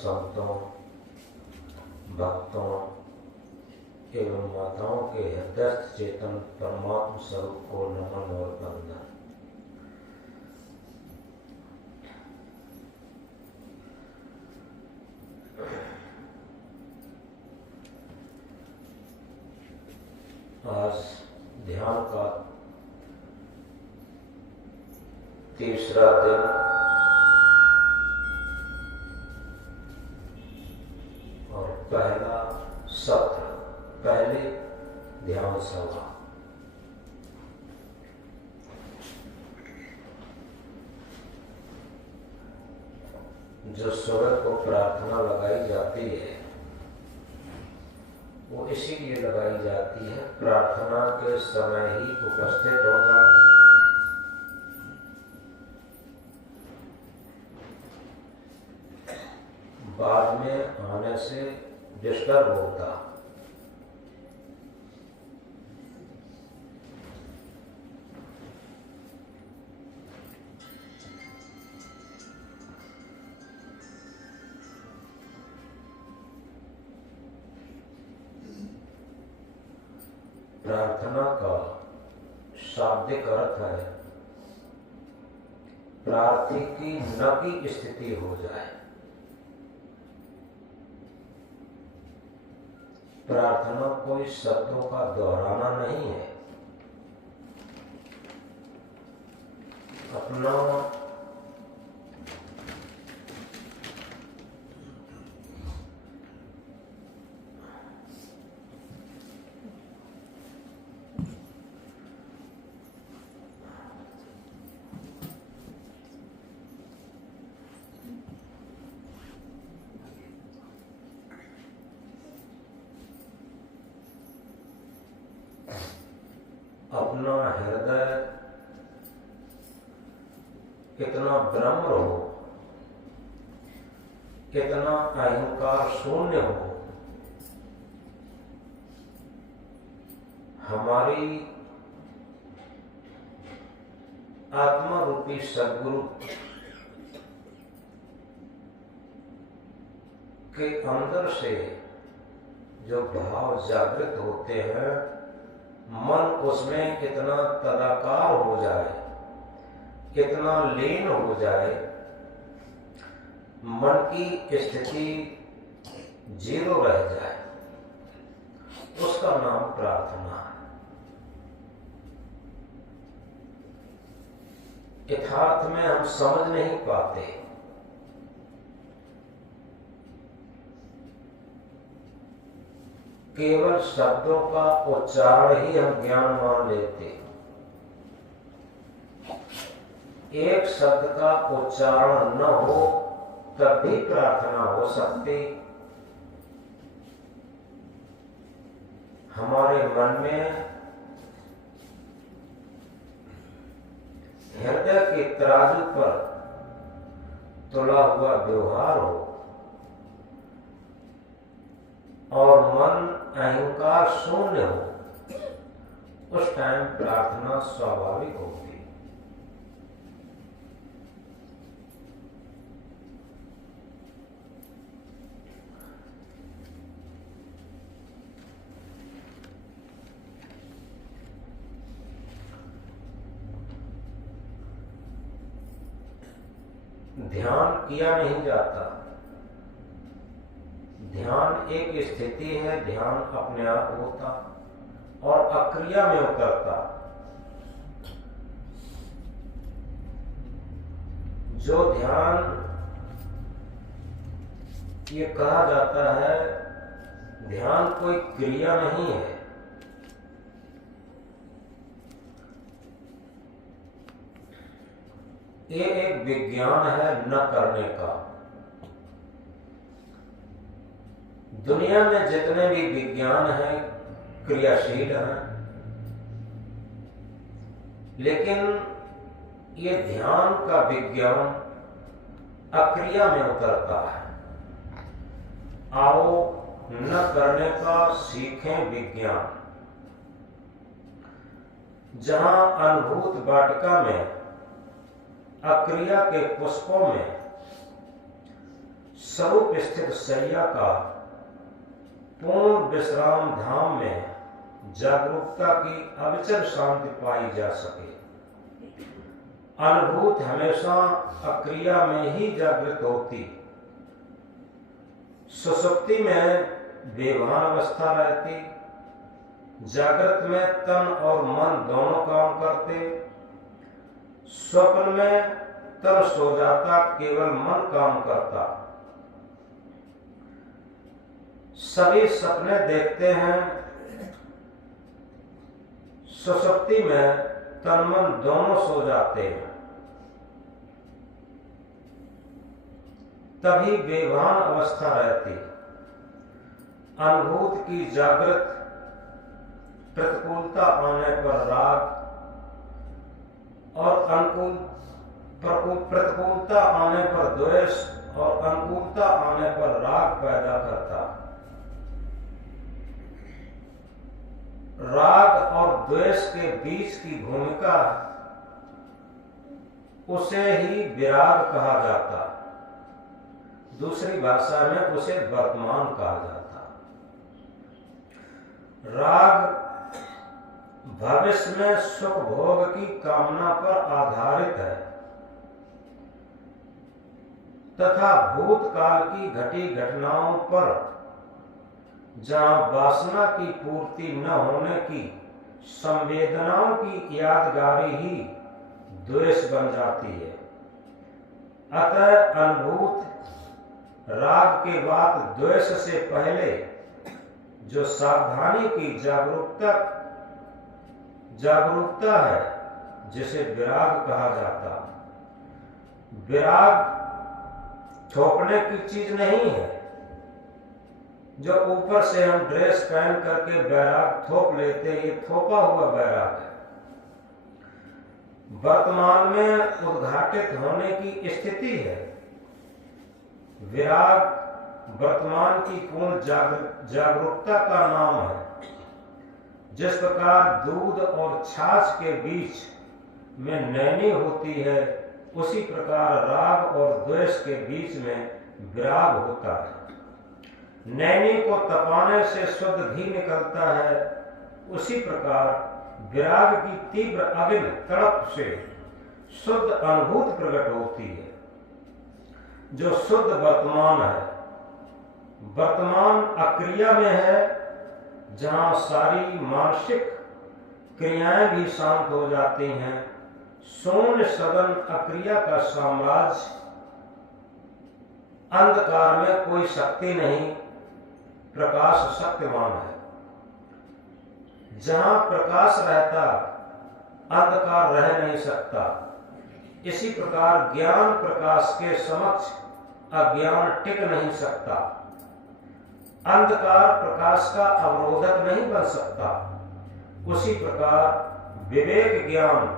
संतों, भक्तों एवं माताओं के हृदयस्थ चेतन परमात्म स्वरूप को नमन और वंदन। आज ध्यान का तीसरा दिन और पहला सत्र, पहली ध्यान सभा। जो सुबह को प्रार्थना लगाई जाती है वो इसीलिए लगाई जाती है प्रार्थना के समय ही उपस्थित हो जाए, बाद में आने से डिस्टर्ब होता। प्रार्थना का शाब्दिक अर्थ है प्रार्थी की न की स्थिति हो जाए। प्रार्थना कोई शब्दों का दोहराना नहीं है, अपना अपना हृदय कितना ब्रह्म हो, कितना अहंकार शून्य हो, हमारी आत्मा रूपी सद्गुरु के अंदर से जो भाव जागृत होते हैं, मन उसमें कितना तदाकार हो जाए, कितना लीन हो जाए, मन की स्थिति जीरो रह जाए, उसका नाम प्रार्थना है। यथार्थ में हम समझ नहीं पाते, केवल शब्दों का उच्चारण ही हम ज्ञान मान लेते। एक शब्द का उच्चारण न हो तब भी प्रार्थना हो सकती। हमारे मन में हृदय के तराजू पर तुला हुआ व्यवहार हो और मन अहंकार शून्य हो, उस टाइम प्रार्थना स्वाभाविक होगी। ध्यान किया नहीं जाता, ध्यान एक स्थिति है, ध्यान अपने आप होता और अक्रिया में उतरता। जो ध्यान ये कहा जाता है, ध्यान कोई क्रिया नहीं है, ये एक विज्ञान है न करने का। दुनिया में जितने भी विज्ञान हैं क्रियाशील हैं, लेकिन ये ध्यान का विज्ञान अक्रिया में उतरता है। आओ न करने का सीखें विज्ञान। जहां अनुभूत वाटिका में अक्रिया के पुष्पों में स्वरूप स्थित शैया का पूर्ण विश्राम धाम में जागरूकता की अविचल शांति पाई जा सके। अनुभूति हमेशा अक्रिया में ही जागृत होती। सुषुप्ति में बेभान अवस्था रहती, जागृत में तन और मन दोनों काम करते, स्वप्न में तन सो जाता, केवल मन काम करता। सभी सपने देखते हैं, सुषुप्ति में तन मन दोनों सो जाते हैं, तभी बेभान अवस्था रहती। अनुभूति की जागृत प्रतिकूलता आने पर राग और प्रतिकूलता आने पर द्वेष और अनुकूलता आने पर राग पैदा करता। राग और द्वेष के बीच की भूमिका, उसे ही विराग कहा जाता। दूसरी भाषा में उसे वर्तमान कहा जाता। राग भविष्य में सुख भोग की कामना पर आधारित है तथा भूतकाल की घटी घटनाओं पर जहां वासना की पूर्ति न होने की संवेदनाओं की यादगारी ही द्वेष बन जाती है। अतः अनुभूत राग के बाद द्वेष से पहले जो सावधानी की जागरूकता है, जिसे विराग कहा जाता। विराग थोपने की चीज नहीं है, जो ऊपर से हम ड्रेस पहन करके बैराग थोप लेते, ये थोपा हुआ बैराग है। वर्तमान में उद्घाटित होने की स्थिति है। विराग वर्तमान की पूर्ण जागरूकता का नाम है। जिस प्रकार दूध और छाछ के बीच में नैनी होती है, उसी प्रकार राग और द्वेष के बीच में विराग होता है। नैनी को तपाने से शुद्ध घी निकलता है, उसी प्रकार विराग की तीव्र अग्नि तड़प से शुद्ध अनुभूति प्रकट होती है, जो शुद्ध वर्तमान है। वर्तमान अक्रिया में है, जहां सारी मानसिक क्रियाएं भी शांत हो जाती हैं। शून्य सदन अक्रिया का साम्राज्य, अंधकार में कोई शक्ति नहीं, प्रकाश सत्यवान है। जहां प्रकाश रहता, अंधकार रह नहीं सकता। इसी प्रकार ज्ञान प्रकाश के समक्ष अज्ञान टिक नहीं सकता। अंधकार प्रकाश का अवरोधक नहीं बन सकता। उसी प्रकार विवेक ज्ञान,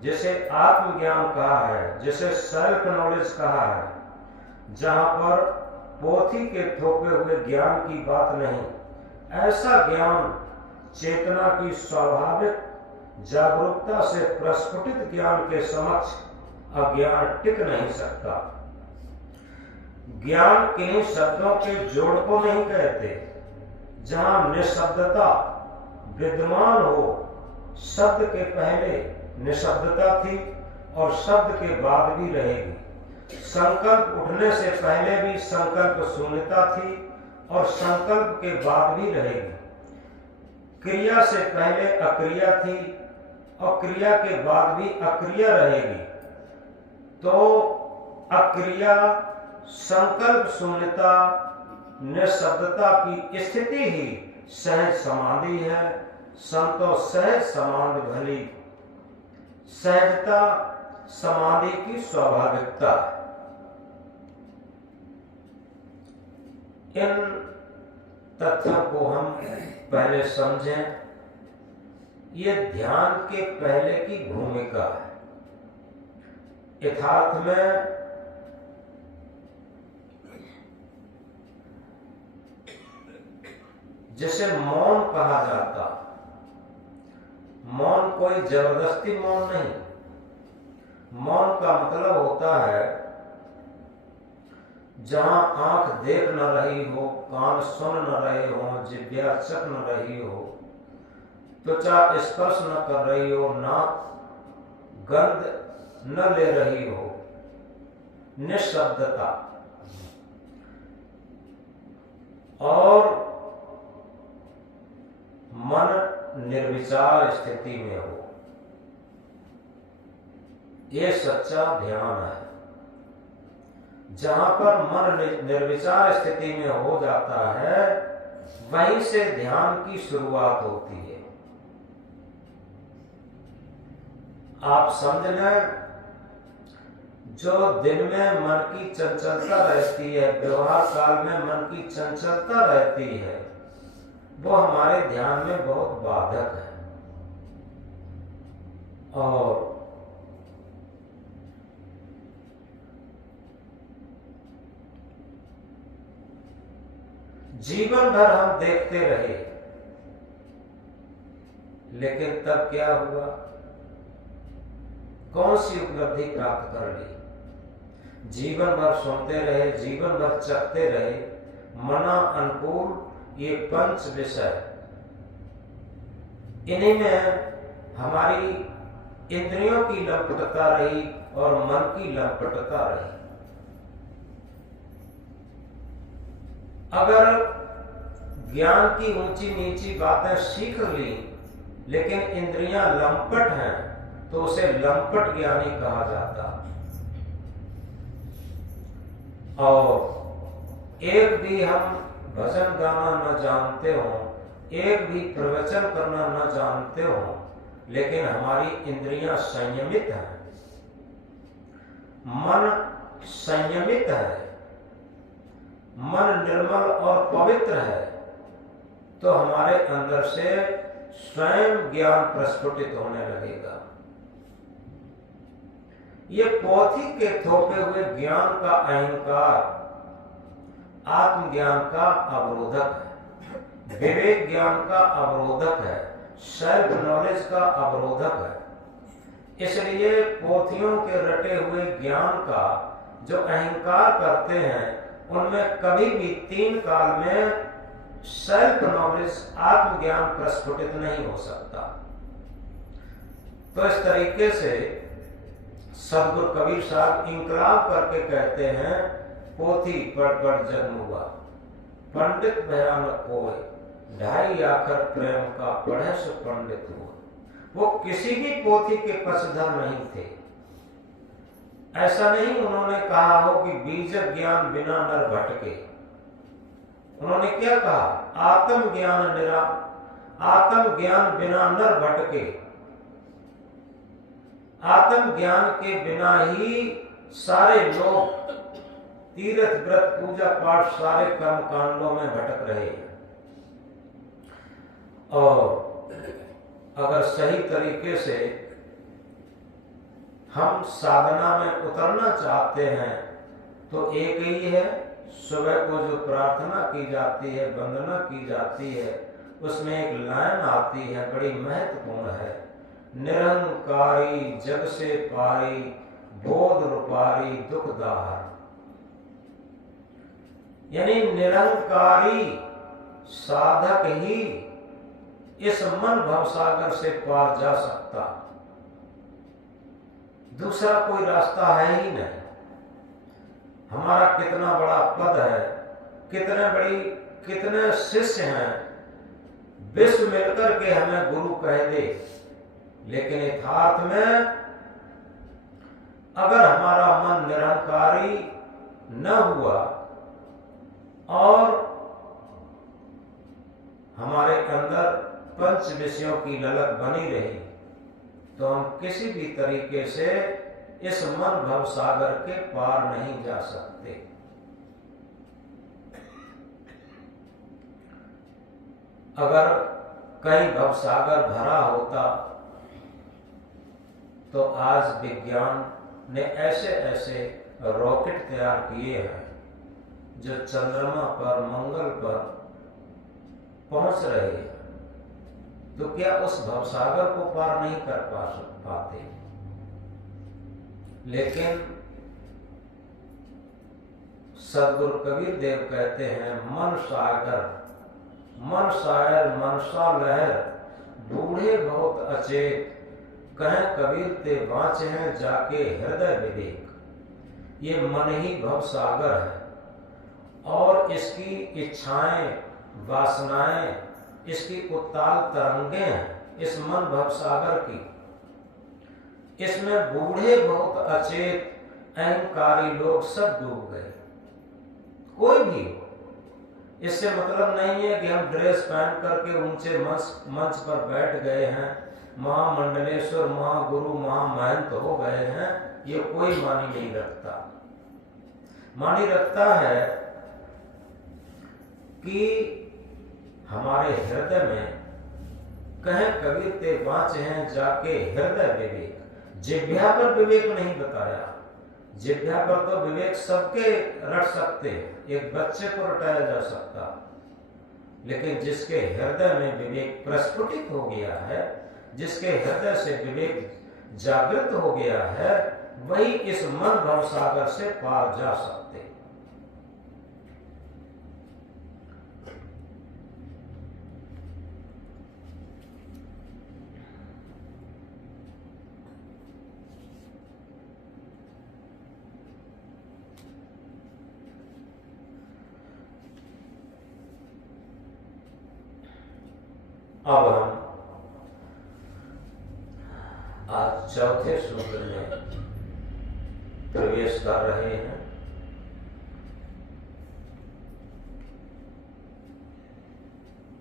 जिसे आत्मज्ञान कहा है, जिसे सेल्फ नॉलेज कहा है, जहां पर पोथी के थोपे हुए ज्ञान की बात नहीं, ऐसा ज्ञान चेतना की स्वाभाविक जागरूकता से प्रस्फुटित ज्ञान के समक्ष अज्ञान टिक नहीं सकता। ज्ञान किन्हीं शब्दों के जोड़ को नहीं कहते। जहां निशब्दता विद्यमान हो, शब्द के पहले निशब्दता थी और शब्द के बाद भी रहेगी। संकल्प उठने से पहले भी संकल्प शून्यता थी और संकल्प के बाद भी रहेगी। क्रिया से पहले अक्रिया थी और क्रिया के बाद भी अक्रिया रहेगी। तो अक्रिया, संकल्प शून्यता, निशब्दता की स्थिति ही सहज समाधि है। संतो सहज समाधि भली। सहजता समाधि की स्वाभाविकता। इन तथ्यों को हम पहले समझें। ये ध्यान के पहले की भूमिका है। यथार्थ में जिसे मौन कहा जाता, मौन कोई जबरदस्ती मौन नहीं। मौन का मतलब होता है जहां आंख देख न रही हो, कान सुन न रहे हो, जिह्वा चख न रही हो, त्वचा स्पर्श न कर रही हो, नाक गंध न ले रही हो, निशब्दता और मन निर्विचार स्थिति में हो, ये सच्चा ध्यान है। जहां पर मन निर्विचार स्थिति में हो जाता है, वहीं से ध्यान की शुरुआत होती है। आप समझ लें, जो दिन में मन की चंचलता रहती है, व्यवहार काल में मन की चंचलता रहती है, वो हमारे ध्यान में बहुत बाधक है। और जीवन भर हम देखते रहे, लेकिन तब क्या हुआ? कौन सी उपलब्धि प्राप्त कर ली? जीवन भर सुनते रहे, जीवन भर चखते रहे, मना अनुकूल ये पंच विषय, इन्हीं में हमारी इंद्रियों की लंपटता रही और मन की लंपटता रही। अगर ज्ञान की ऊंची नीची बातें सीख ली, लेकिन इंद्रियां लंपट हैं, तो उसे लंपट ज्ञानी कहा जाता। और एक भी हम भजन गाना न जानते हो, एक भी प्रवचन करना न जानते हो, लेकिन हमारी इंद्रियां संयमित हैं, मन संयमित है, मन निर्मल और पवित्र है, तो हमारे अंदर से स्वयं ज्ञान प्रस्फुटित होने लगेगा। ये पोथी के थोपे हुए ज्ञान का अहंकार आत्मज्ञान का अवरोधक है, विवेक ज्ञान का अवरोधक है, सेल्फ नॉलेज का अवरोधक है। इसलिए पोथियों के रटे हुए ज्ञान का जो अहंकार करते हैं, उनमें कभी भी तीन काल में सेल्फ नॉलेज आत्मज्ञान प्रस्फुटित नहीं हो सकता। तो इस तरीके से सदगुरु कबीर साहब इंकलाब करके कहते हैं, पोथी पढ़ पढ़ जन्म हुआ, पंडित भयानक कोय, ढाई आखर प्रेम का पढ़े सो पंडित हुआ। वो किसी भी पोथी के पक्षधर नहीं थे। ऐसा नहीं उन्होंने कहा हो कि बीज ज्ञान बिना नर भटके। उन्होंने क्या कहा? आत्म ज्ञान बिना नर भटके। आत्म ज्ञान के बिना ही सारे लोग तीर्थ व्रत पूजा पाठ सारे कर्म कांडों में भटक रहे हैं। और अगर सही तरीके से हम साधना में उतरना चाहते हैं, तो एक ही है, सुबह को जो प्रार्थना की जाती है, वंदना की जाती है, उसमें एक लाइन आती है, बड़ी महत्वपूर्ण है, निरंकारी जग से पारी, बोध रूपारी दुखदार। यानी निरंकारी साधक ही इस मन भवसागर से पार जा सकता, दूसरा कोई रास्ता है ही नहीं। हमारा कितना बड़ा पद है, कितने शिष्य हैं, विश्व मिलकर के हमें गुरु कह दे, लेकिन यथार्थ में अगर हमारा मन निरंकारी न हुआ और हमारे अंदर पंच विषयों की ललक बनी रही, तो हम किसी भी तरीके से इस मन भव सागर के पार नहीं जा सकते। अगर कहीं भव सागर भरा होता, तो आज विज्ञान ने ऐसे ऐसे रॉकेट तैयार किए हैं जो चंद्रमा पर, मंगल पर पहुंच रहे हैं, तो क्या उस भवसागर को पार नहीं कर पाते? लेकिन सदगुरु कबीर देव कहते हैं, मन सागर, मन शायर मनसा लहर, बूढ़े बहुत अचेत, कहें कबीर ते बाँचे हैं जाके हृदय विवेक। ये मन ही भव सागर है और इसकी इच्छाएं, वासनाएं, इसकी उत्ताल तरंगे हैं इस मन भव सागर की। इसमें बूढ़े बहुत अचेत, अहंकारी लोग सब डूब गए। कोई भी हो, इससे मतलब नहीं है कि हम ड्रेस पहन करके ऊंचे मंच पर बैठ गए हैं, महामंडलेश्वर, महागुरु, महामहंत हो गए हैं, ये कोई मानी नहीं रखता। मानी रखता है कि हमारे हृदय में, कहें कबीर ते बाँचे हैं जाके हृदय विवेक। जिह्वा पर विवेक नहीं बताया, जिह्वा पर तो विवेक सबके रट सकते हैं, एक बच्चे को रटाया जा सकता, लेकिन जिसके हृदय में विवेक प्रस्फुटित हो गया है, जिसके हृदय से विवेक जागृत हो गया है, वही इस मन भव सागर से पार जा सकते। अब हम आज चौथे सूत्र में प्रवेश कर रहे हैं।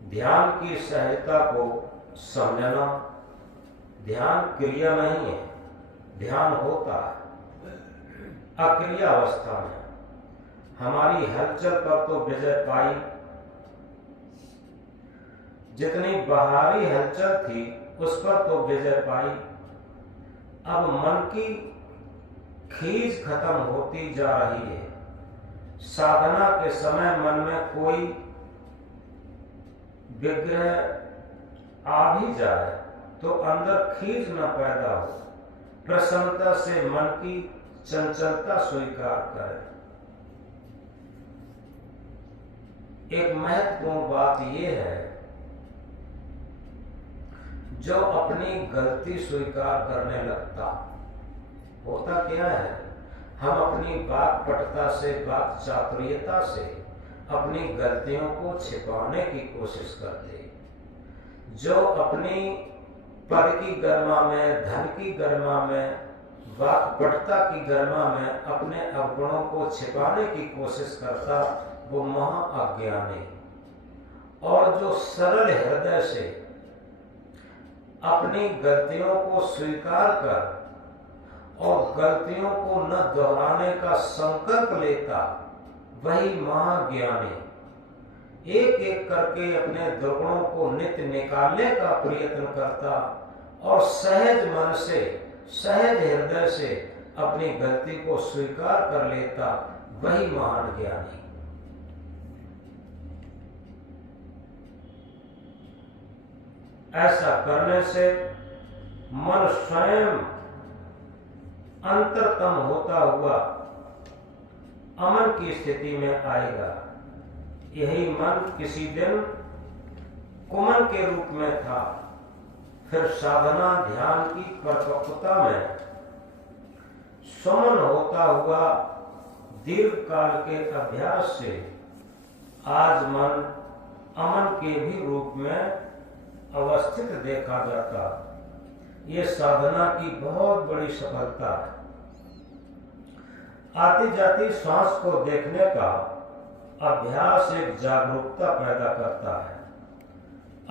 ध्यान की सहजता को समझना। ध्यान क्रिया नहीं है, ध्यान होता है अक्रिया अवस्था में। हमारी हलचल पर तो विजय पाई, जितनी बाहरी हलचल थी उस पर तो विजय पाई। अब मन की खींच खत्म होती जा रही है। साधना के समय मन में कोई विग्रह आ भी जाए तो अंदर खींच न पैदा हो, प्रसन्नता से मन की चंचलता स्वीकार करें। एक महत्वपूर्ण बात यह है, जो अपनी गलती स्वीकार करने लगता, होता क्या है, हम अपनी बात पटुता से, बात चातुर्यता से अपनी गलतियों को छिपाने की कोशिश करते। जो अपनी पद की गरिमा में, धन की गरिमा में, बात पटुता की गरिमा में अपने अवगुणों को छिपाने की कोशिश करता, वो महा अज्ञानी। और जो सरल हृदय से अपनी गलतियों को स्वीकार कर और गलतियों को न दोहराने का संकल्प लेता, वही महाज्ञानी। एक एक करके अपने दुर्गुणों को नित्य निकालने का प्रयत्न करता और सहज मन से, सहज हृदय से अपनी गलती को स्वीकार कर लेता, वही महान ज्ञानी। ऐसा करने से मन स्वयं अंतरतम होता हुआ अमन की स्थिति में आएगा। यही मन किसी दिन कुमन के रूप में था, फिर साधना ध्यान की परिपक्वता में सुमन होता हुआ दीर्घ काल के अभ्यास से आज मन अमन के भी रूप में अवस्थित देखा जाता। ये साधना की बहुत बड़ी सफलता है। आती जाती श्वास को देखने का अभ्यास एक जागरूकता पैदा करता है।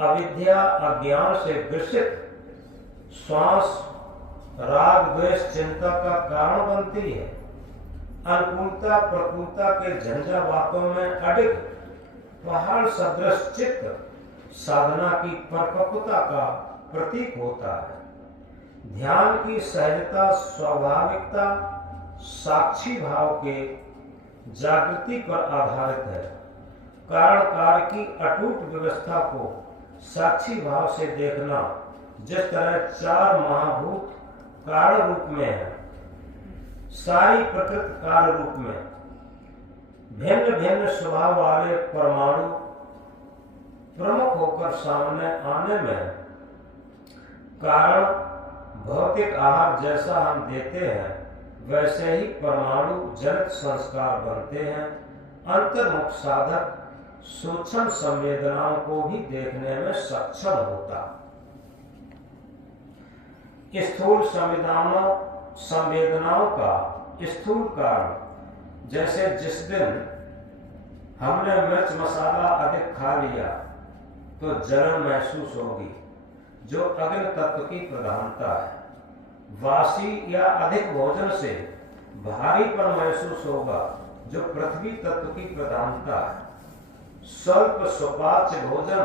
अविद्या अज्ञान से ग्रसित श्वास राग द्वेष चिंता का कारण बनती है। अनुकूलता प्रतिकूलता के झंझावातों में अडिग पहाड़ सदृश चित्त साधना की परिपक्वता का प्रतीक होता है। ध्यान की सहजता स्वाभाविकता साक्षी भाव के जागृति पर आधारित है। कारण कार्य की अटूट व्यवस्था को साक्षी भाव से देखना, जिस तरह चार महाभूत कारण रूप में है, सारी प्रकृति कार्य रूप में, भिन्न भिन्न स्वभाव वाले परमाणु प्रमुख होकर सामने आने में कारण भौतिक आहार जैसा हम देते हैं वैसे ही परमाणु जनित संस्कार बनते हैं। अंतर्मुख साधक सूक्ष्म संवेदनाओं को भी देखने में सक्षम होता। स्थूल संवेदनाओं का स्थूल कारण, जैसे जिस दिन हमने मिर्च मसाला अधिक खा लिया तो जलन महसूस होगी, जो अग्नि तत्व की प्रधानता है। वासी या अधिक भोजन से भारीपन महसूस होगा, जो पृथ्वी तत्व की प्रधानता है। स्वल्प सुपाच्य भोजन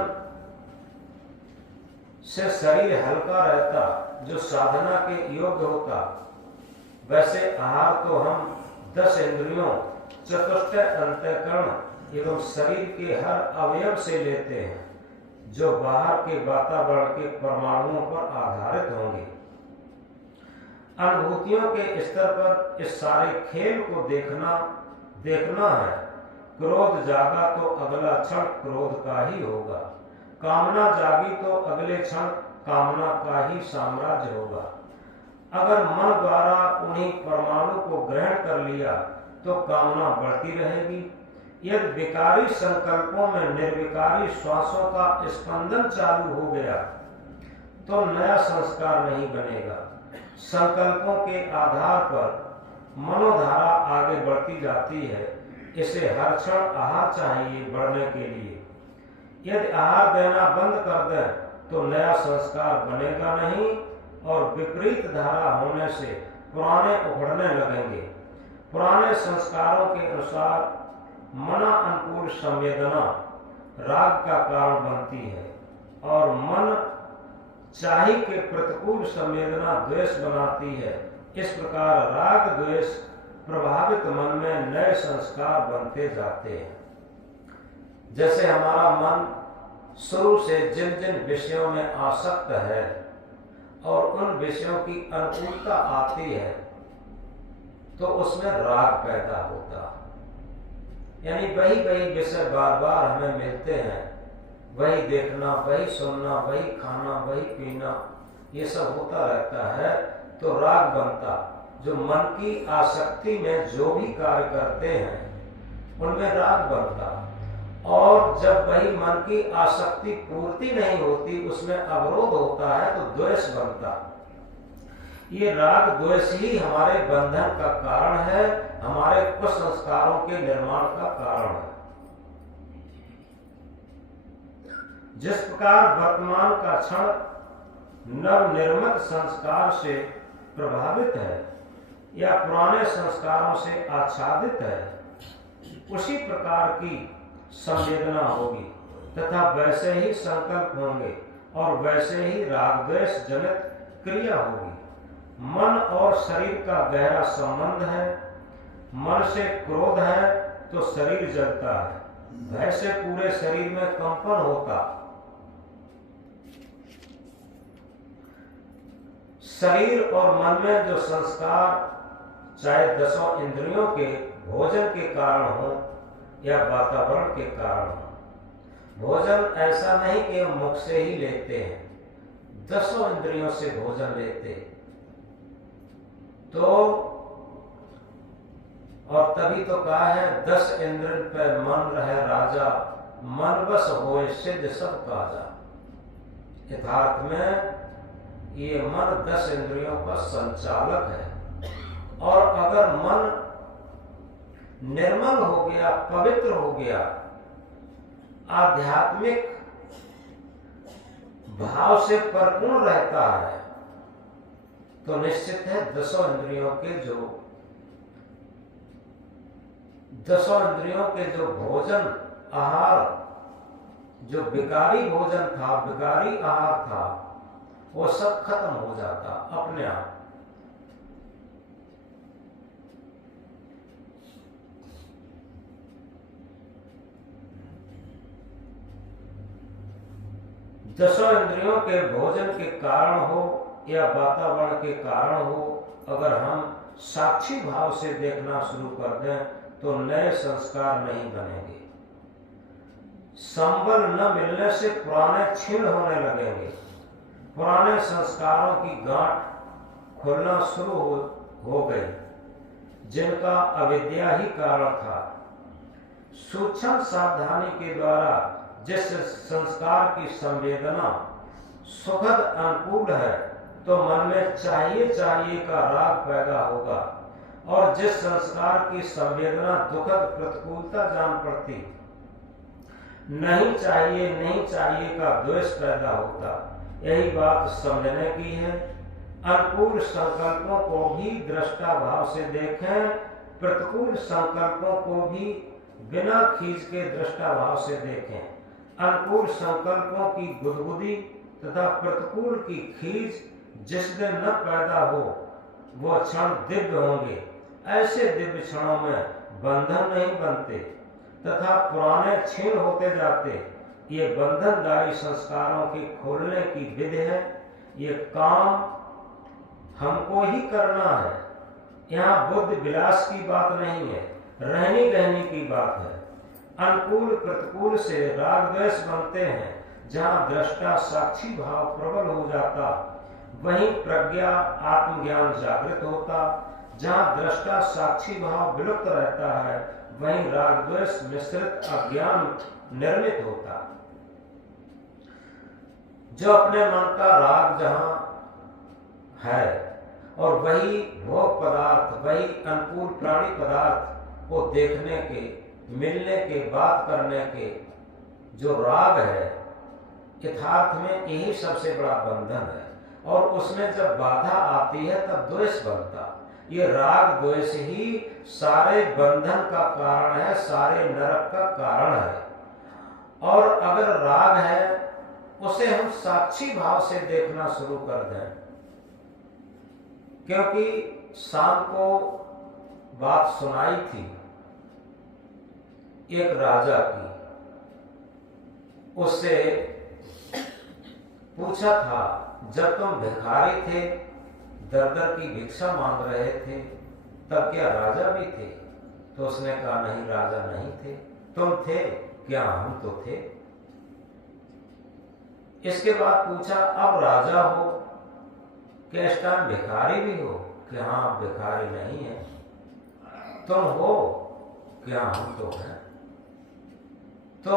से शरीर हल्का रहता, जो साधना के योग्य होता। वैसे आहार तो हम 10 इंद्रियों, चतुष्टय अंतःकरण एवं शरीर के हर अवयव से लेते हैं, जो बाहर के वातावरण के परमाणुओं पर आधारित होंगे। अनुभूतियों के स्तर पर इस सारे खेल को देखना है। क्रोध जागा तो अगला क्षण क्रोध का ही होगा, कामना जागी तो अगले क्षण कामना का ही साम्राज्य होगा। अगर मन द्वारा उन्हीं परमाणु को ग्रहण कर लिया तो कामना बढ़ती रहेगी। यदि विकारी संकल्पों में निर्विकारी श्वासों का स्पंदन चालू हो गया तो नया संस्कार नहीं बनेगा। संकल्पों के आधार पर मनोधारा आगे बढ़ती जाती है। इसे हर क्षण आहार चाहिए बढ़ने के लिए। यदि आहार देना बंद कर दें तो नया संस्कार बनेगा नहीं और विपरीत धारा होने से पुराने उखड़ने लगेंगे। पुराने संस्कारों के अनुसार मना अनुकूल संवेदना राग का कारण बनती है और मन चाही के प्रतिकूल संवेदना द्वेष बनाती है। इस प्रकार राग द्वेष प्रभावित मन में नए संस्कार बनते जाते हैं। जैसे हमारा मन शुरू से जिन जिन विषयों में आसक्त है और उन विषयों की अनुकूलता आती है तो उसमें राग पैदा होता, यानी वही विषय बार बार हमें मिलते हैं, वही देखना, वही सुनना, वही खाना, वही पीना, ये सब होता रहता है तो राग बनता। जो मन की आसक्ति में जो भी कार्य करते हैं उनमें राग बनता, और जब वही मन की आसक्ति पूर्ति नहीं होती, उसमें अवरोध होता है तो द्वेष बनता। ये राग द्वेष ही हमारे बंधन का कारण है, हमारे कुसंस्कारों के निर्माण का कारण है। जिस प्रकार वर्तमान का क्षण नवनिर्मित संस्कार से प्रभावित है या पुराने संस्कारों से आच्छादित है, उसी प्रकार की संवेदना होगी तथा वैसे ही संकल्प होंगे और वैसे ही राग द्वेष जनित क्रिया होगी। मन और शरीर का गहरा संबंध है। मन से क्रोध है तो शरीर जलता है, भय से पूरे शरीर में कंपन होता। शरीर और मन में जो संस्कार चाहे 10 इंद्रियों के भोजन के कारण हो या वातावरण के कारण हो, भोजन ऐसा नहीं कि हम मुख से ही लेते हैं, 10 इंद्रियों से भोजन लेते तो, और तभी तो कहा है 10 इंद्रिय पे मन रहे राजा, मन बस होए सिद्ध सब काजा। यथार्थ में ये मन 10 इंद्रियों का संचालक है, और अगर मन निर्मल हो गया, पवित्र हो गया, आध्यात्मिक भाव से परिपूर्ण रहता है तो निश्चित है 10 इंद्रियों के जो भोजन आहार, जो विकारी भोजन था, विकारी आहार था, वो सब खत्म हो जाता अपने आप। दसों इंद्रियों के भोजन के कारण हो या वातावरण के कारण हो, अगर हम साक्षी भाव से देखना शुरू कर दें तो नए संस्कार नहीं बनेंगे। संबल न मिलने से पुराने क्षीण होने लगेंगे। पुराने संस्कारों की गांठ खुलना शुरू हो गई, जिनका अविद्या ही कारण था। सूक्ष्म सावधानी के द्वारा जिस संस्कार की संवेदना सुखद अनुकूल है, तो मन में चाहिए का राग पैदा होगा, और जिस संस्कार की संवेदना दुखद प्रतिकूलता जान पड़ती, नहीं चाहिए का द्वेष पैदा होता। यही बात समझने की है। अनुकूल संकल्पों को भी दृष्टा भाव से देखें, प्रतिकूल संकल्पों को भी बिना खींच के दृष्टा भाव से देखें। अनुकूल संकल्पों की गुदगुदी तथा प्रतिकूल की खींच जिस दिन न पैदा हो, वो क्षण दिव्य होंगे। ऐसे दिव्य क्षणों में बंधन नहीं बनते तथा पुराने क्षीण होते जाते। ये बंधनदायी संस्कारों के खोलने की विधि है। ये काम हमको ही करना है। यहाँ बुद्धि विलास की बात नहीं है, रहनी रहनी की बात है। अनुकूल प्रतिकूल से राग द्वेष बनते हैं। जहाँ दृष्टा साक्षी भाव प्रबल हो जाता, वहीं प्रज्ञा आत्मज्ञान जागृत होता। जहाँ दृष्टा साक्षी भाव विलुप्त रहता है, वहीं राग द्वेष मिश्रित अज्ञान निर्मित होता। जो अपने मन का राग जहाँ है, और वही भोग पदार्थ, वही अनुकूल प्राणी पदार्थ को देखने के, मिलने के, बात करने के जो राग है, यथार्थ में यही सबसे बड़ा बंधन है। और उसमें जब बाधा आती है तब द्वेष बनता। ये राग द्वेष ही सारे बंधन का कारण है, सारे नरक का कारण है। और अगर राग है, उसे हम साक्षी भाव से देखना शुरू कर दें। क्योंकि शाम को बात सुनाई थी एक राजा की। उससे पूछा था, जब तुम भिखारी थे, दर दर की भिक्षा मांग रहे थे, तब क्या राजा भी थे? तो उसने कहा, नहीं, राजा नहीं थे। तुम थे क्या? हम तो थे। इसके बाद पूछा, अब राजा हो क्या इस टाइम भिखारी भी हो? कि हाँ, भिखारी नहीं है। तुम हो क्या? हम तो हैं। तो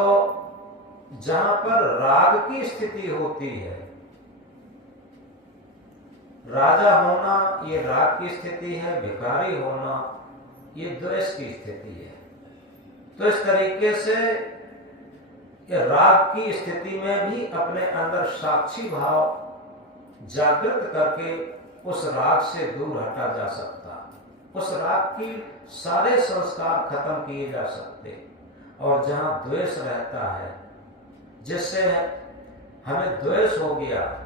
जहां पर राग की स्थिति होती है, राजा होना ये राग की स्थिति है, भिखारी होना ये द्वेष की स्थिति है। तो इस तरीके से राग की स्थिति में भी अपने अंदर साक्षी भाव जागृत करके उस राग से दूर हटा जा सकता। उस राग की सारे संस्कार खत्म किए जा सकते। और जहां द्वेष रहता है, जिससे हमें द्वेष हो गया,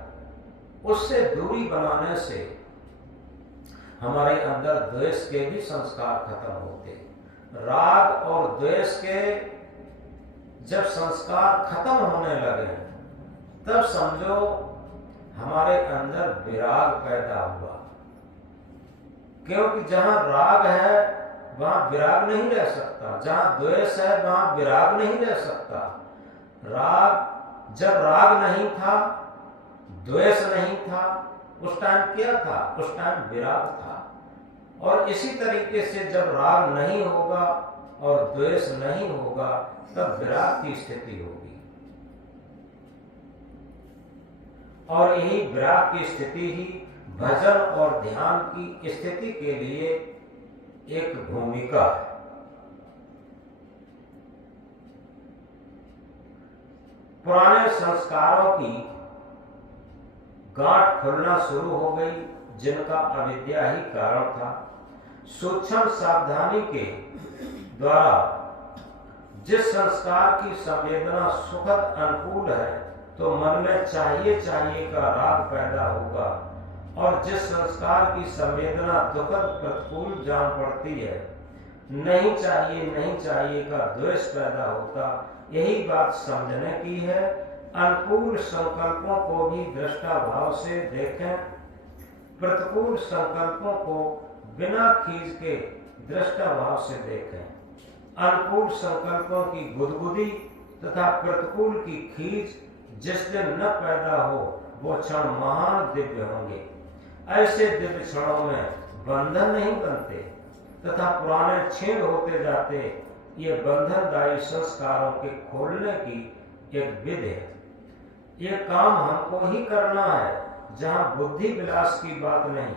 उससे दूरी बनाने से हमारे अंदर द्वेष के भी संस्कार खत्म होते। राग और द्वेष के जब संस्कार खत्म होने लगे, तब समझो हमारे अंदर विराग पैदा हुआ। क्योंकि जहां राग है वहां विराग नहीं रह सकता, जहां द्वेष है वहां विराग नहीं रह सकता। जब राग नहीं था, द्वेष नहीं था, उस टाइम क्या था? उस टाइम विराग था। और इसी तरीके से जब राग नहीं होगा और द्वेष नहीं होगा, तब विराग की स्थिति होगी। और यही विराग की स्थिति ही भजन और ध्यान की स्थिति के लिए एक भूमिका है। पुराने संस्कारों की गांठ खुलना शुरू हो गई, जिनका अविद्या ही कारण था। सूक्ष्म सावधानी के द्वारा जिस संस्कार की संवेदना सुखद अनुकूल है, तो मन में चाहिए का राग पैदा होगा। और जिस संस्कार की संवेदना दुखद प्रतिकूल जान पड़ती है, नहीं चाहिए का द्वेष पैदा होता। यही बात समझने की है। अनुकूल संकल्पों को भी दृष्टा भाव से देखें, प्रतिकूल संकल्पों को बिना खींच के दृष्टा भाव से देखें। अनुकूल संकल्पों की गुदगुदी तथा प्रतिकूल की खींच जिस दिन न पैदा हो वो क्षण महान दिव्य होंगे। ऐसे दिव्य क्षणों में बंधन नहीं बनते तथा पुराने छेद होते जाते। ये बंधनदायी संस्कारों के खोलने की एक विधि है। ये काम हमको ही करना है। जहाँ बुद्धि विलास की बात नहीं,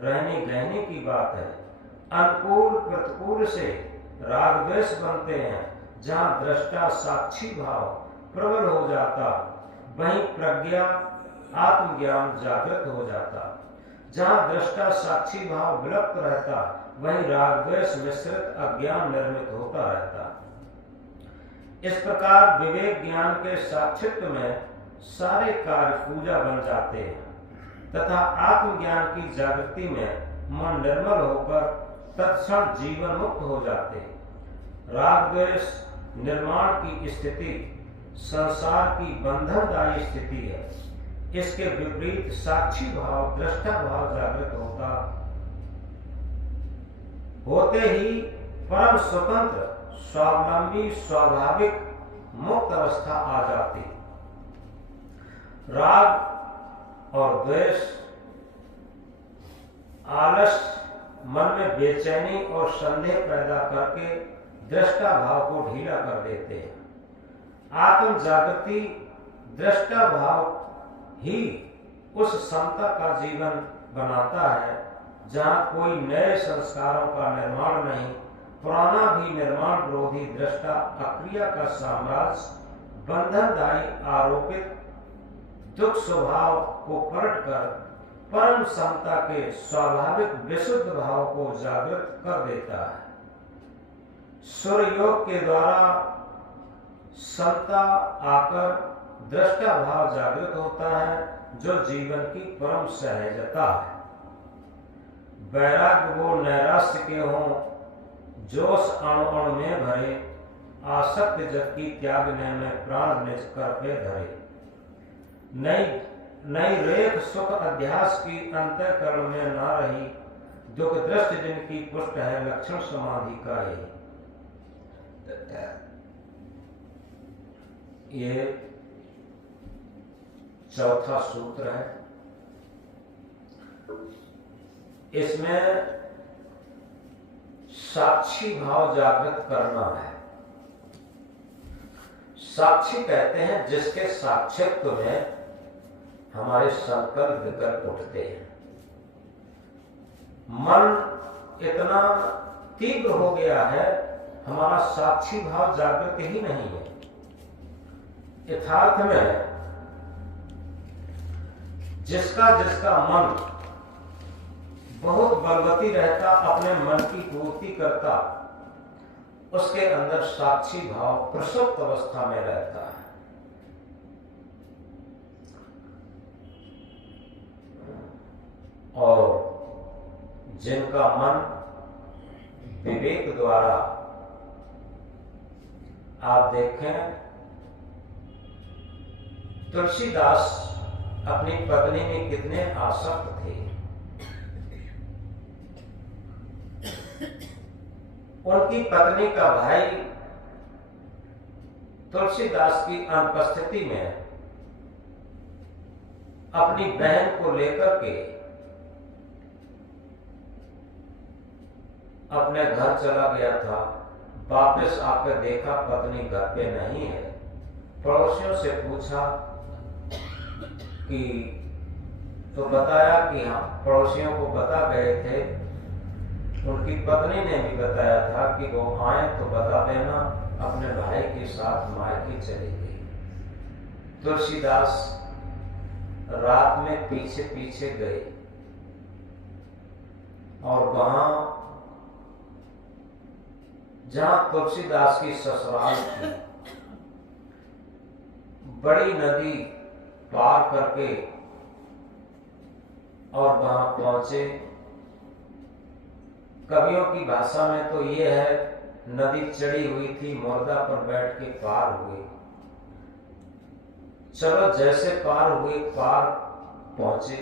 रहने गहने की बात है। अनुकूल प्रतिकूल से राग द्वेष बनते हैं। जहाँ दृष्टा साक्षी भाव प्रबल हो जाता, वहीं प्रज्ञा आत्मज्ञान जागृत हो जाता। जहाँ दृष्टा साक्षी भाव विलुप्त रहता, वहीं राग द्वेष मिश्रित अज्ञान निर्मित होता रहता। इस प्रकार विवेक ज्ञान के साक्षित्व में सारे कार्य पूजा बन जाते हैं तथा आत्मज्ञान की जागृति में मन निर्मल होकर तत्क्षण जीवन मुक्त हो जाते। राग द्वेष निर्माण की स्थिति संसार की बंधनदायी स्थिति है। इसके विपरीत साक्षी भाव दृष्टा भाव जागृत होते ही परम स्वतंत्र स्वावलंबी स्वाभाविक मुक्त अवस्था आ जाती। राग और द्वेष आलस मन में बेचैनी और संदेह पैदा करके दृष्टा भाव को ढीला कर देते हैं। आत्म जागृति दृष्टा भाव ही उस समता का जीवन बनाता है जहाँ कोई नए संस्कारों का निर्माण नहीं, पुराना भी निर्माण विरोधी दृष्टा अक्रिया का साम्राज्य बंधनदायी आरोपित दुख स्वभाव को पलटकर परम समता के स्वाभाविक विशुद्ध भाव को जागृत कर देता है। सूर्य योग के द्वारा समता आकर दृष्टा भाव जागृत होता है जो जीवन की परम सहजता है। वैराग्य वो नैराश्य के हों, जोश अणु अणु में भरे, आसक्त जग की त्यागने में प्राण निज कर पे धरे। नई रेख सुख अध्यास की अंतःकरण में ना रही, दुख दृष्टि जिनकी पुष्ट है लक्षण समाधि का ये चौथा सूत्र है। इसमें साक्षी भाव जागृत करना है। साक्षी कहते हैं जिसके साक्षित्व में हमारे संकल्प विकल्प उठते हैं। मन इतना तीव्र हो गया है, हमारा साक्षी भाव जागृत ही नहीं है। यथार्थ में जिसका मन बहुत बलवती रहता, अपने मन की पूर्ति करता, उसके अंदर साक्षी भाव प्रसुप्त अवस्था में रहता है। और जिनका मन विवेक द्वारा, आप देखें तुलसीदास अपनी पत्नी में कितने आसक्त थे। उनकी पत्नी का भाई तुलसीदास की अनुपस्थिति में अपनी बहन को लेकर के अपने घर चला गया था। वापस आकर देखा पत्नी घर पे नहीं है। पड़ोसियों से पूछा कि तो बताया कि हाँ, पड़ोसियों को बता गए थे। उनकी पत्नी ने भी बताया था कि वो आए तो बता देना, अपने भाई के साथ मायके चली गई। तुलसीदास रात में पीछे पीछे गए और वहां जहां तुलसीदास की ससुराल थी, बड़ी नदी पार करके और वहां पहुंचे। कवियों की भाषा में तो ये है, नदी चढ़ी हुई थी, मुर्दा पर बैठ के पार हुए। चलो जैसे पार हुए, पार पहुंचे।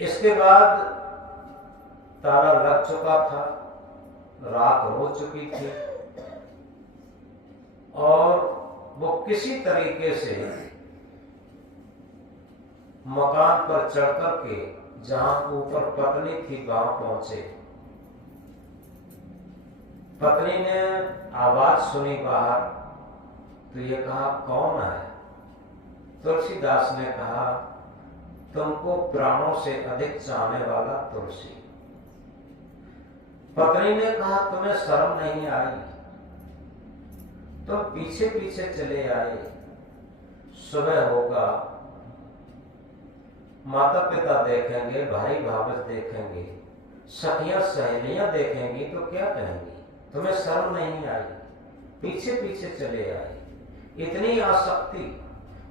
इसके बाद ताला लग चुका था, रात हो चुकी थी और वो किसी तरीके से मकान पर चढ़ करके जहां ऊपर पत्नी थी वहां पहुंचे। पत्नी ने आवाज सुनी बाहर, तो ये कहा कौन है? तुलसीदास ने कहा तुमको प्राणों से अधिक चाहने वाला तुलसी। पत्नी ने कहा तुम्हें शर्म नहीं आई? तुम पीछे पीछे चले आए। सुबह होगा, माता पिता देखेंगे, भाई भाभी देखेंगे, सखियां सहेलियां देखेंगी तो क्या कहेंगी? तुम्हें शर्म नहीं आई? पीछे पीछे चले आए। इतनी आसक्ति,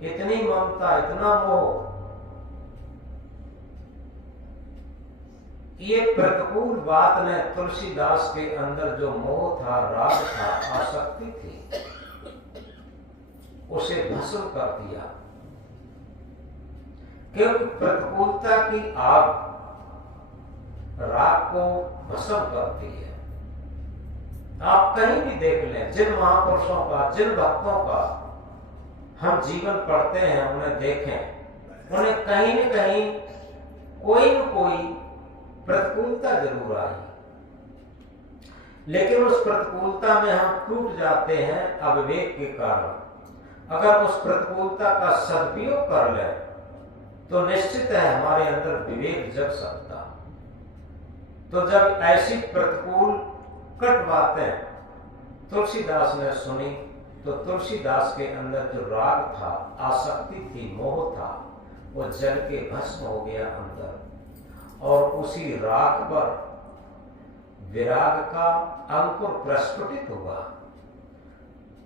इतनी ममता, इतना मोह। ये प्रतिकूल बात ने तुलसीदास के अंदर जो मोह था, राग था, आसक्ति थी, उसे भस्म कर दिया। क्योंकि प्रतिकूलता की आग राग को भस्म करती है। आप कहीं भी देख लें, जिन महापुरुषों का, जिन भक्तों का हम जीवन पढ़ते हैं, उन्हें देखें, उन्हें कहीं न कहीं कोई न कोई प्रतिकूलता जरूर आई, लेकिन उस प्रतिकूलता में हम टूट जाते हैं अविवेक के कारण। अगर उस प्रतिकूलता का सदुपयोग कर ले तो निश्चित है हमारे अंदर विवेक जग सकता। तो जब ऐसी प्रतिकूल कट बातें तुलसीदास ने सुनी, तो तुलसीदास के अंदर जो राग था, आसक्ति थी, मोह था, वो जल के भस्म हो गया अंदर। और उसी राग पर विराग का अंकुर प्रस्फुटित हुआ।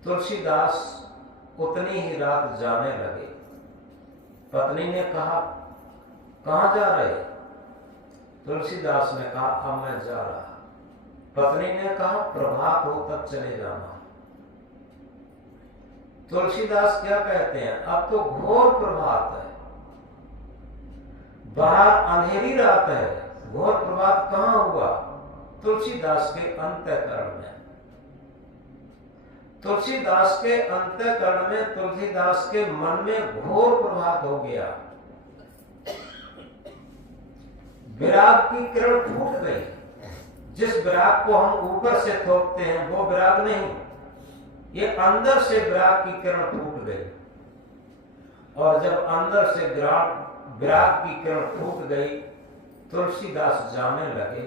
तुलसीदास उतनी ही रात जाने लगे। पत्नी ने कहा कहां जा रहे? तुलसीदास ने कहा अब मैं जा रहा। पत्नी ने कहा प्रभात हो तब चले जाना। तुलसीदास क्या कहते हैं? अब तो घोर प्रभात है, बाहर अंधेरी रात है, घोर प्रभात कहां हुआ? तुलसीदास के अंतःकरण में। तुलसीदास के अंतःकरण में, तुलसीदास के मन में घोर प्रभात हो गया। विराग की किरण फूट गई। जिस विराग को हम ऊपर से थोपते हैं वो विराग नहीं, ये अंदर से विराग की किरण फूट गई। और जब अंदर से विराग की किरण फूट गई, तुलसीदास जाने लगे।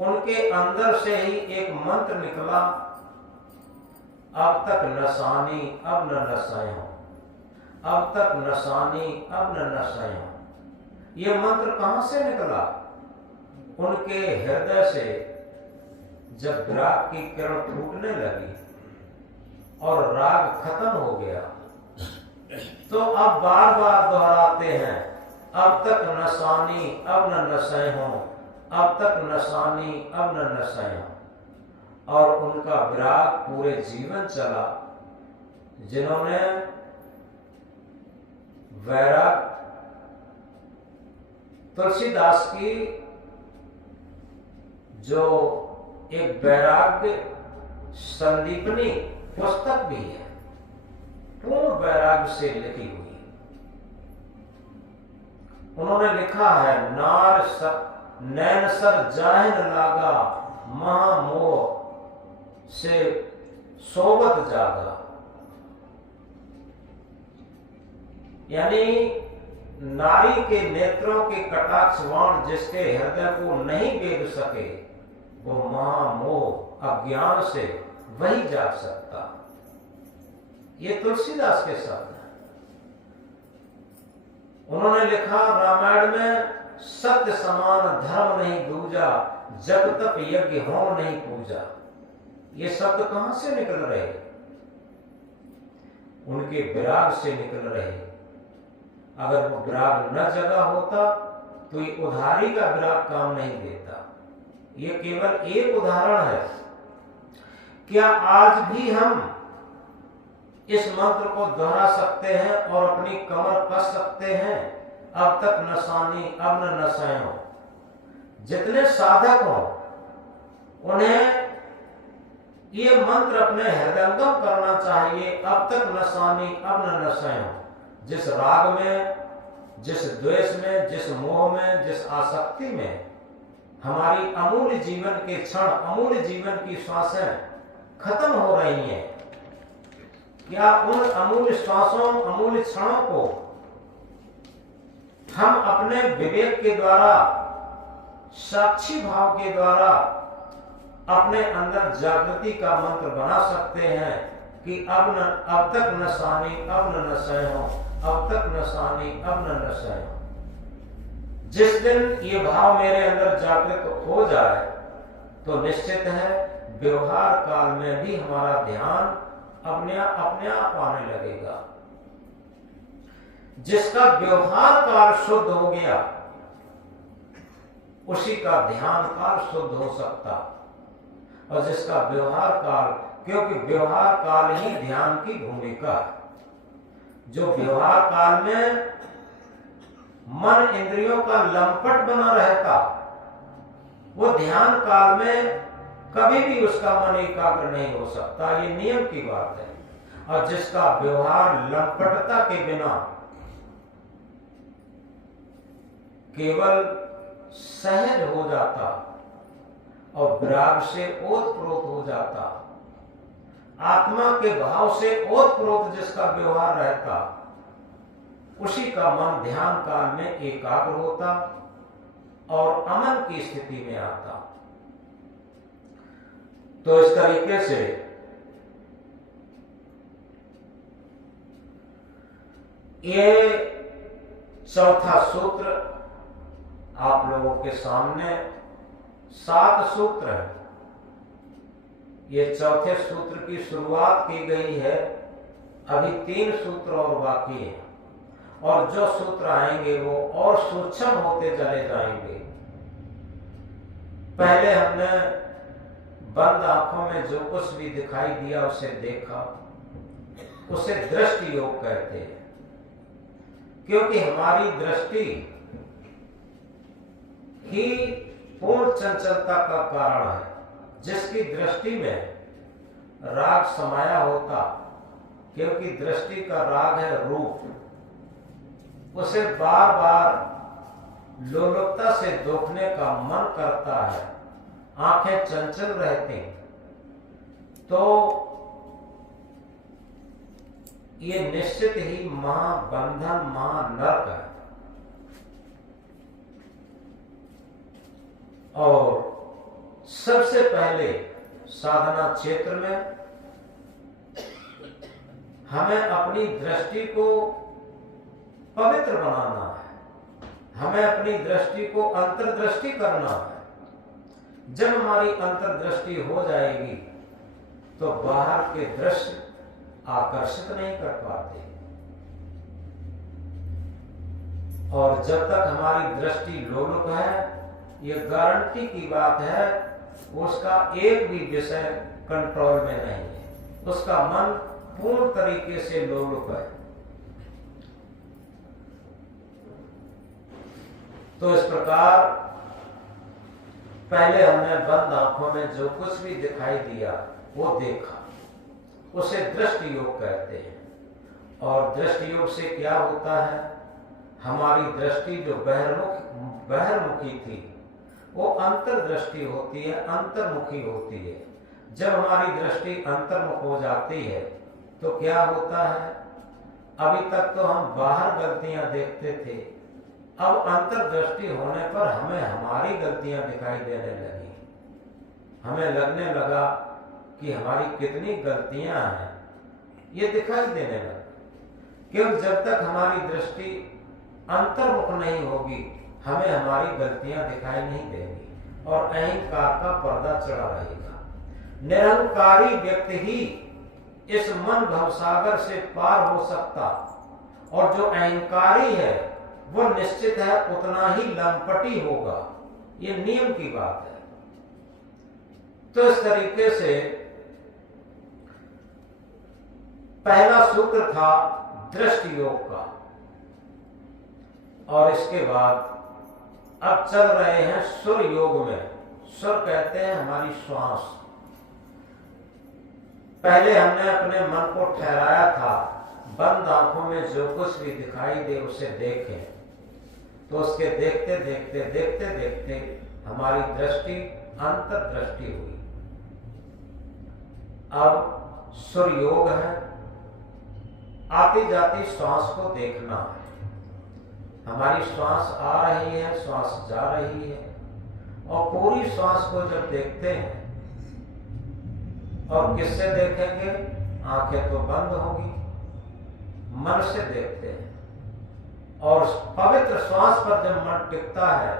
उनके अंदर से ही एक मंत्र निकला, अब तक नसानी अब न नसायो, अब तक नसानी अब न नसायो। ये मंत्र कहां से निकला? उनके हृदय से जब विराग की किरण फूटने लगी और राग खत्म हो गया, तो अब बार बार दोहराते हैं, अब तक नसानी अब न नसायो, अब तक नसानी अब न नसायो। और उनका विराग पूरे जीवन चला। जिन्होंने वैराग, तुलसीदास की जो एक वैराग्य संदीपनी पुस्तक भी है, पूर्ण वैराग्य से लिखी हुई। उन्होंने लिखा है, नैन सर जाहिन लागा, महामोह से सोबत जागा। यानी नारी के नेत्रों के कटाक्षवाण जिसके हृदय को नहीं वेद सके, वो महामोह अज्ञान से वही जाग सकता। ये तुलसीदास के शब्द हैं। उन्होंने लिखा रामायण में, सत्य समान धर्म नहीं दूजा, जब तक यज्ञ होम नहीं पूजा। ये शब्द कहां से निकल रहे? उनके विराग से निकल रहे। अगर वो विराग न जगा होता तो ये उधारी का विराग काम नहीं देता। ये केवल एक उदाहरण है। क्या आज भी हम इस मंत्र को दोहरा सकते हैं और अपनी कमर कस सकते हैं? अब तक नसानी अब न नसायो। जितने साधक हों उन्हें ये मंत्र अपने हृदयंगम करना चाहिए। अब तक नसानी अब न नशयो। जिस राग में, जिस द्वेष में, जिस मोह में, जिस आसक्ति में हमारी अमूल्य जीवन के क्षण, अमूल्य जीवन की श्वासें खत्म हो रही हैं, क्या उन अमूल्य श्वासों, अमूल्य क्षणों को हम अपने विवेक के द्वारा, साक्षी भाव के द्वारा अपने अंदर जागृति का मंत्र बना सकते हैं कि अब तक नसानी अब न नशयो, अब तक नसानी अब न नशयो। जिस दिन ये भाव मेरे अंदर जागृत हो जाए तो निश्चित है व्यवहार काल में भी हमारा ध्यान अपने आप आने लगेगा। जिसका व्यवहार काल शुद्ध हो गया उसी का ध्यान काल शुद्ध हो सकता, और जिसका व्यवहार काल, क्योंकि व्यवहार काल ही ध्यान की भूमिका है। जो व्यवहार काल में मन इंद्रियों का लंपट बना रहता, वो ध्यान काल में कभी भी उसका मन एकाग्र नहीं हो सकता। ये नियम की बात है। और जिसका व्यवहार लंपटता के बिना केवल सहज हो जाता और विराग से ओतप्रोत हो जाता, आत्मा के भाव से ओतप्रोत जिसका व्यवहार रहता, उसी का मन ध्यान काल में एकाग्र होता और अमन की स्थिति में आता। तो इस तरीके से ये चौथा सूत्र आप लोगों के सामने 7 सूत्र है। ये चौथे सूत्र की शुरुआत की गई है, अभी 3 सूत्र और बाकी है, और जो सूत्र आएंगे वो और सूक्ष्म होते चले जाएंगे। पहले हमने बंद आंखों में जो कुछ भी दिखाई दिया उसे देखा, उसे दृष्टि योग कहते हैं, क्योंकि हमारी दृष्टि ही पूर्ण चंचलता का कारण है। जिसकी दृष्टि में राग समाया होता, क्योंकि दृष्टि का राग है रूप, उसे बार बार लोलुपता से देखने का मन करता है, आंखें चंचल रहती, तो ये निश्चित ही महाबंधन, महानरक है। और सबसे पहले साधना क्षेत्र में हमें अपनी दृष्टि को पवित्र बनाना है, हमें अपनी दृष्टि को अंतर्दृष्टि करना है। जब हमारी अंतर्दृष्टि हो जाएगी तो बाहर के दृश्य आकर्षित नहीं कर पाते, और जब तक हमारी दृष्टि लोलुप है, ये गारंटी की बात है, उसका एक भी विषय कंट्रोल में नहीं है, उसका मन पूर्ण तरीके से लोलुप है। तो इस प्रकार पहले हमने बंद आंखों में जो कुछ भी दिखाई दिया वो देखा, उसे दृष्टि योग कहते हैं। और दृष्टि योग से क्या होता है, हमारी दृष्टि जो बहिर्मुखी थी वो अंतर्दृष्टि होती है, अंतर्मुखी होती है। जब हमारी दृष्टि अंतर्मुख हो जाती है तो क्या होता है, अभी तक तो हम बाहर गलतियां देखते थे, अब अंतर्दृष्टि होने पर हमें हमारी गलतियां दिखाई देने लगी। हमें लगने लगा कि हमारी कितनी गलतियां हैं, ये दिखाई देने लगा। क्योंकि जब तक हमारी दृष्टि अंतर्मुख नहीं होगी, हमें हमारी गलतियां दिखाई नहीं देंगी और अहंकार का पर्दा चढ़ा रहेगा। निरंकारी व्यक्ति ही इस मन भवसागर से पार हो सकता, और जो अहंकारी है वो निश्चित है उतना ही लंपटी होगा। ये नियम की बात है। तो इस तरीके से पहला सूत्र था दृष्टि योग का, और इसके बाद अब चल रहे हैं सुर योग में। सुर कहते हैं हमारी श्वास। पहले हमने अपने मन को ठहराया था, बंद आंखों में जो कुछ भी दिखाई दे उसे देखें, तो उसके देखते देखते देखते देखते हमारी दृष्टि अंतर्दृष्टि हुई। अब सुर योग है, आती जाती श्वास को देखना है। हमारी श्वास आ रही है, श्वास जा रही है, और पूरी श्वास को जब देखते हैं, और किससे देखेंगे? आंखें तो बंद होगी, मन से देखते हैं। और पवित्र श्वास पर जब मन टिकता है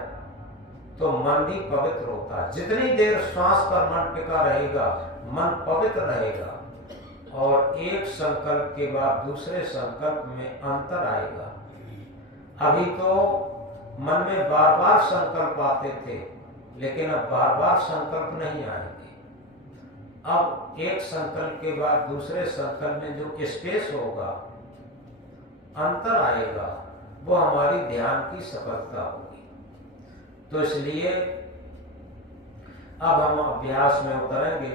तो मन भी पवित्र होता है। जितनी देर श्वास पर मन टिका रहेगा, मन पवित्र रहेगा, और एक संकल्प के बाद दूसरे संकल्प में अंतर आएगा। अभी तो मन में बार बार संकल्प आते थे, लेकिन अब बार बार संकल्प नहीं आएंगे। अब एक संकल्प के बाद दूसरे संकल्प में जो स्पेस होगा, अंतर आएगा, वो हमारी ध्यान की सफलता होगी। तो इसलिए अब हम अभ्यास में उतरेंगे